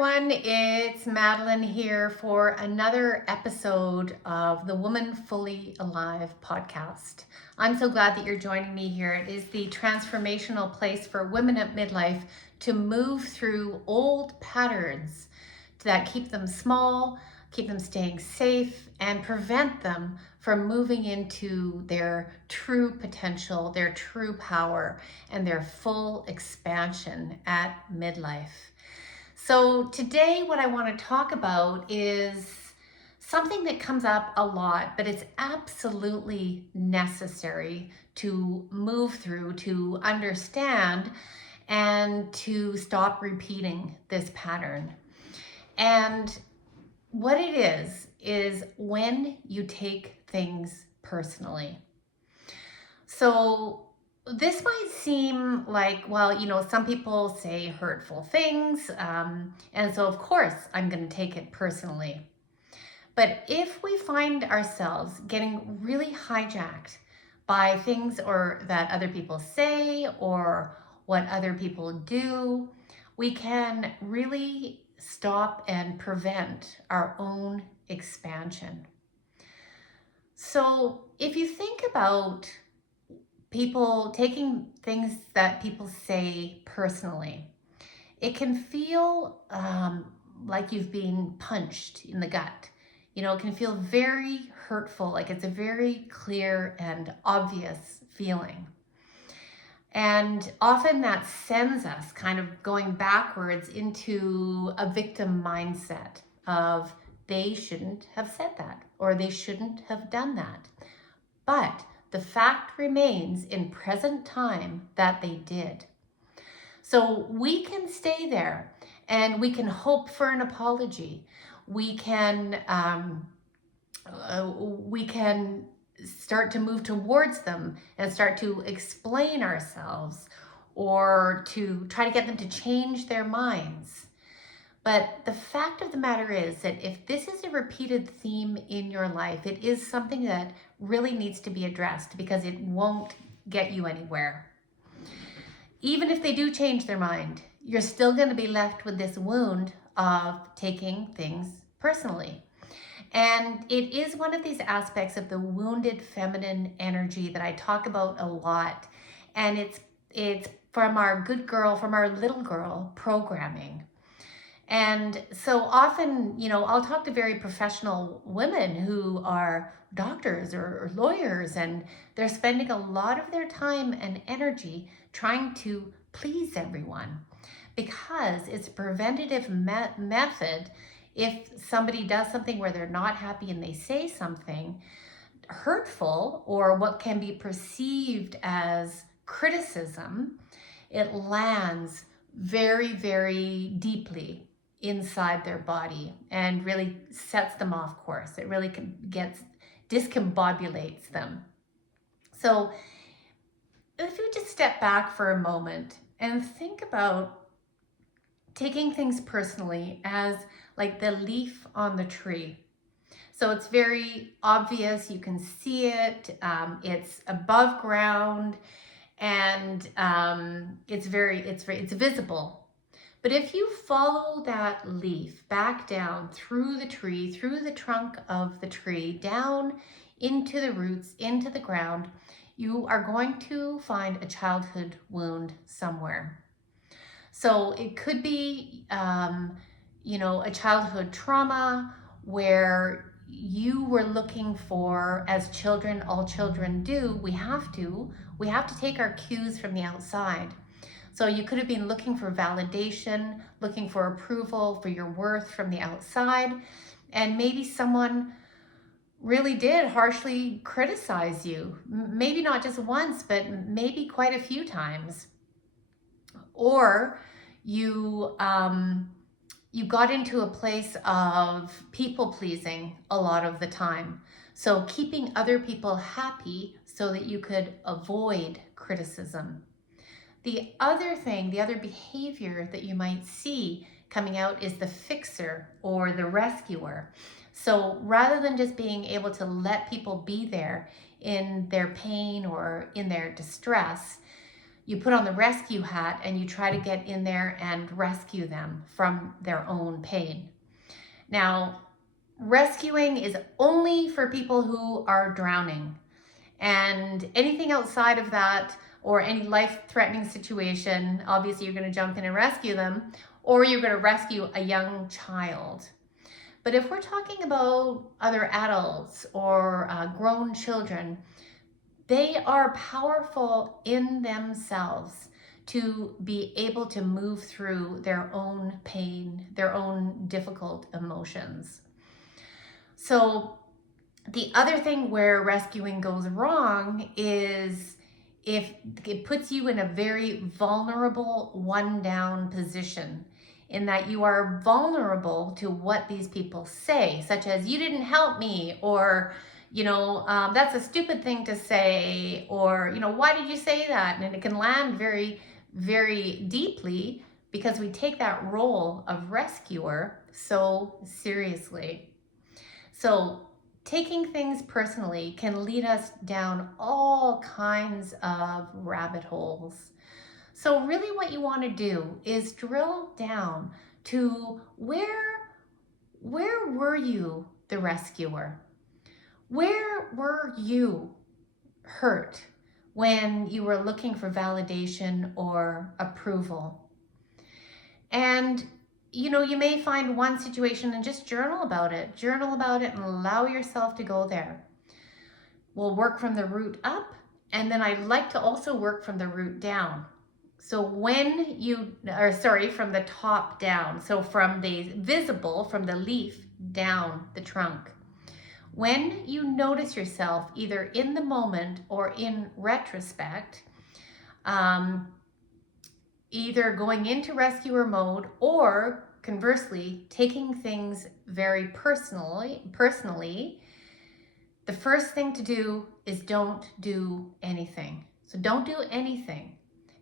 everyone, it's Madeleine here for another episode of the Woman Fully Alive podcast. I'm so glad that you're joining me here. It is the transformational place for women at midlife to move through old patterns that keep them small, keep them staying safe, and prevent them from moving into their true potential, their true power, and their full expansion at midlife. So today what I want to talk about is something that comes up a lot, but it's absolutely necessary to move through, to understand, and to stop repeating this pattern. And what it is when you take things personally. So this might seem like, well, some people say hurtful things, and so of course I'm going to take it personally. But if we find ourselves getting really hijacked by things or that other people say or what other people do, we can really stop and prevent our own expansion. So if you think about people taking things that people say personally, it can feel like you've been punched in the gut. It can feel very hurtful, like it's a very clear and obvious feeling. And often that sends us kind of going backwards into a victim mindset of they shouldn't have said that or they shouldn't have done that. But the fact remains in present time that they did. So we can stay there and we can hope for an apology. We can start to move towards them and start to explain ourselves or to try to get them to change their minds. But the fact of the matter is that if this is a repeated theme in your life, it is something that really needs to be addressed because it won't get you anywhere. Even if they do change their mind, you're still going to be left with this wound of taking things personally. And it is one of these aspects of the wounded feminine energy that I talk about a lot. And it's from our good girl, from our little girl programming. And so often, I'll talk to very professional women who are doctors or lawyers, and they're spending a lot of their time and energy trying to please everyone because it's a preventative method. If somebody does something where they're not happy and they say something hurtful or what can be perceived as criticism, it lands very, very deeply inside their body and really sets them off course. It really discombobulates them. So if you just step back for a moment and think about taking things personally as like the leaf on the tree. So it's very obvious, you can see it, it's above ground, and it's visible. But if you follow that leaf back down through the tree, through the trunk of the tree, down into the roots, into the ground, you are going to find a childhood wound somewhere. So it could be, a childhood trauma where you were looking for, as children, all children do, we have to take our cues from the outside. So you could have been looking for validation, looking for approval for your worth from the outside, and maybe someone really did harshly criticize you. Maybe not just once, but maybe quite a few times. Or you got into a place of people pleasing a lot of the time. So keeping other people happy so that you could avoid criticism. The other behavior that you might see coming out is the fixer or the rescuer. So rather than just being able to let people be there in their pain or in their distress, you put on the rescue hat and you try to get in there and rescue them from their own pain. Now, rescuing is only for people who are drowning. And anything outside of that, or any life-threatening situation, obviously you're going to jump in and rescue them, or you're going to rescue a young child. But if we're talking about other adults or grown children, they are powerful in themselves to be able to move through their own pain, their own difficult emotions. So the other thing where rescuing goes wrong is if it puts you in a very vulnerable one down position, in that you are vulnerable to what these people say, such as, you didn't help me, or, that's a stupid thing to say, or, why did you say that? And it can land very, very deeply because we take that role of rescuer so seriously. So taking things personally can lead us down all kinds of rabbit holes. So really what you want to do is drill down to where were you the rescuer? Where were you hurt when you were looking for validation or approval? And you may find one situation and just journal about it. Journal about it and allow yourself to go there. We'll work from the root up, and then I'd like to also work from the root down. So from the top down. So from the visible, from the leaf down the trunk. When you notice yourself, either in the moment or in retrospect, either going into rescuer mode or conversely taking things very personally, the first thing to do is don't do anything. So don't do anything.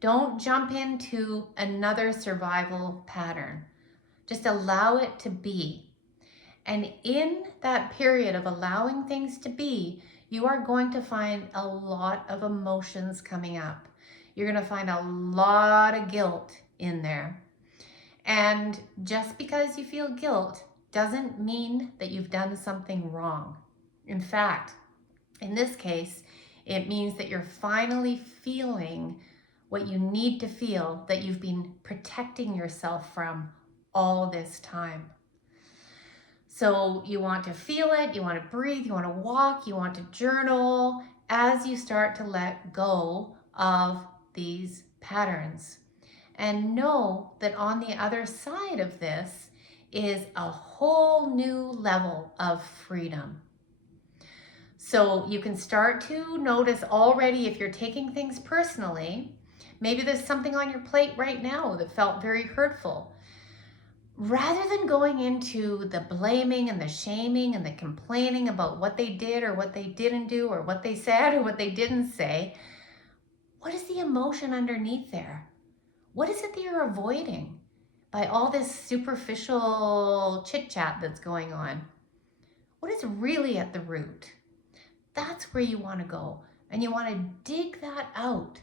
Don't jump into another survival pattern. Just allow it to be. And in that period of allowing things to be, you are going to find a lot of emotions coming up. You're going to find a lot of guilt in there. And just because you feel guilt doesn't mean that you've done something wrong. In fact, in this case, it means that you're finally feeling what you need to feel, that you've been protecting yourself from all this time. So you want to feel it, you want to breathe, you want to walk, you want to journal as you start to let go of these patterns. And know that on the other side of this is a whole new level of freedom. So you can start to notice already, if you're taking things personally, maybe there's something on your plate right now that felt very hurtful. Rather than going into the blaming and the shaming and the complaining about what they did or what they didn't do or what they said or what they didn't say, what is the emotion underneath there? What is it that you're avoiding by all this superficial chit-chat that's going on? What is really at the root? That's where you want to go. And you want to dig that out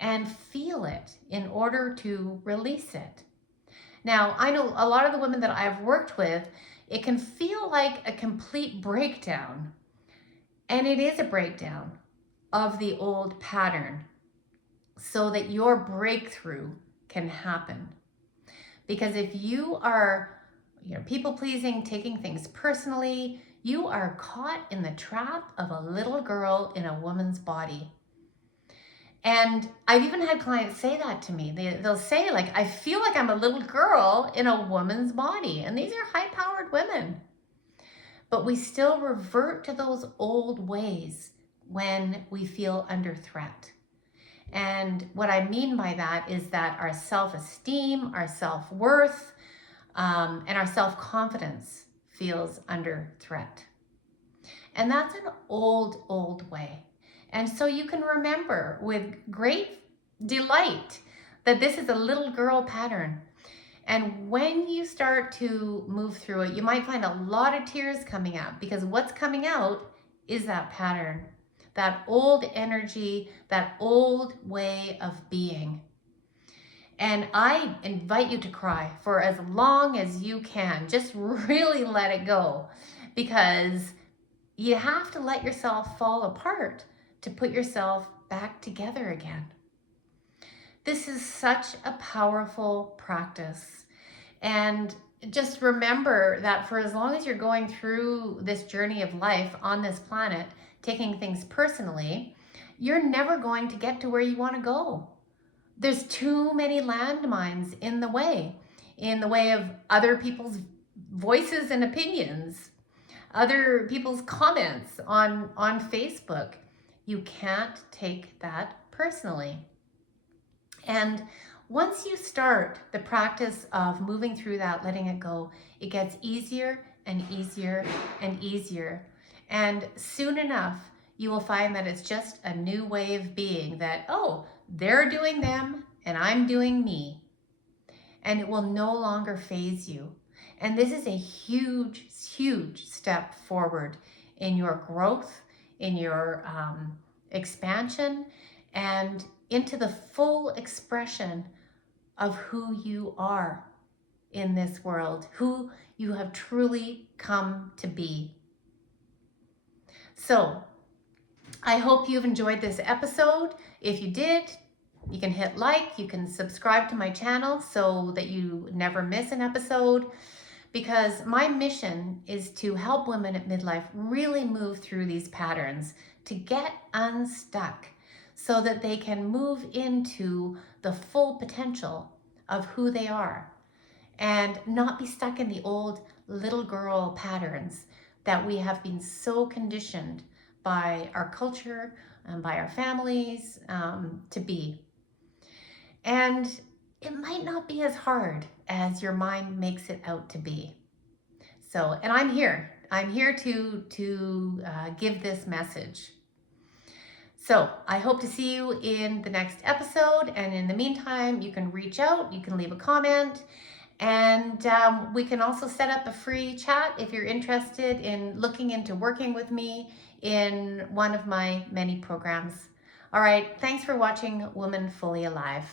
and feel it in order to release it. Now, I know a lot of the women that I've worked with, it can feel like a complete breakdown. And it is a breakdown of the old pattern so that your breakthrough can happen. Because if you are people pleasing, taking things personally, you are caught in the trap of a little girl in a woman's body. And I've even had clients say that to me. They'll say, like, I feel like I'm a little girl in a woman's body. And these are high-powered women. But we still revert to those old ways when we feel under threat. And what I mean by that is that our self-esteem, our self-worth, and our self-confidence feels under threat. And that's an old way. And so you can remember with great delight that this is a little girl pattern. And when you start to move through it, you might find a lot of tears coming out, because what's coming out is that pattern. that old energy, that old way of being. And I invite you to cry for as long as you can. Just really let it go, because you have to let yourself fall apart to put yourself back together again. This is such a powerful practice. And just remember that for as long as you're going through this journey of life on this planet, taking things personally, you're never going to get to where you want to go. There's too many landmines in the way of other people's voices and opinions, other people's comments on Facebook. You can't take that personally. And once you start the practice of moving through that, letting it go, it gets easier and easier and easier. And soon enough, you will find that it's just a new way of being, that, oh, they're doing them and I'm doing me. And it will no longer faze you. And this is a huge, huge step forward in your growth, in your expansion, and into the full expression of who you are in this world, who you have truly come to be. So I hope you've enjoyed this episode. If you did, you can hit like, you can subscribe to my channel so that you never miss an episode, because my mission is to help women at midlife really move through these patterns, to get unstuck so that they can move into the full potential of who they are and not be stuck in the old little girl patterns that we have been so conditioned by our culture and by our families to be. And it might not be as hard as your mind makes it out to be. So, and I'm here to give this message. So I hope to see you in the next episode. And in the meantime, you can reach out, you can leave a comment, and we can also set up a free chat if you're interested in looking into working with me in one of my many programs. All right, thanks for watching Woman Fully Alive.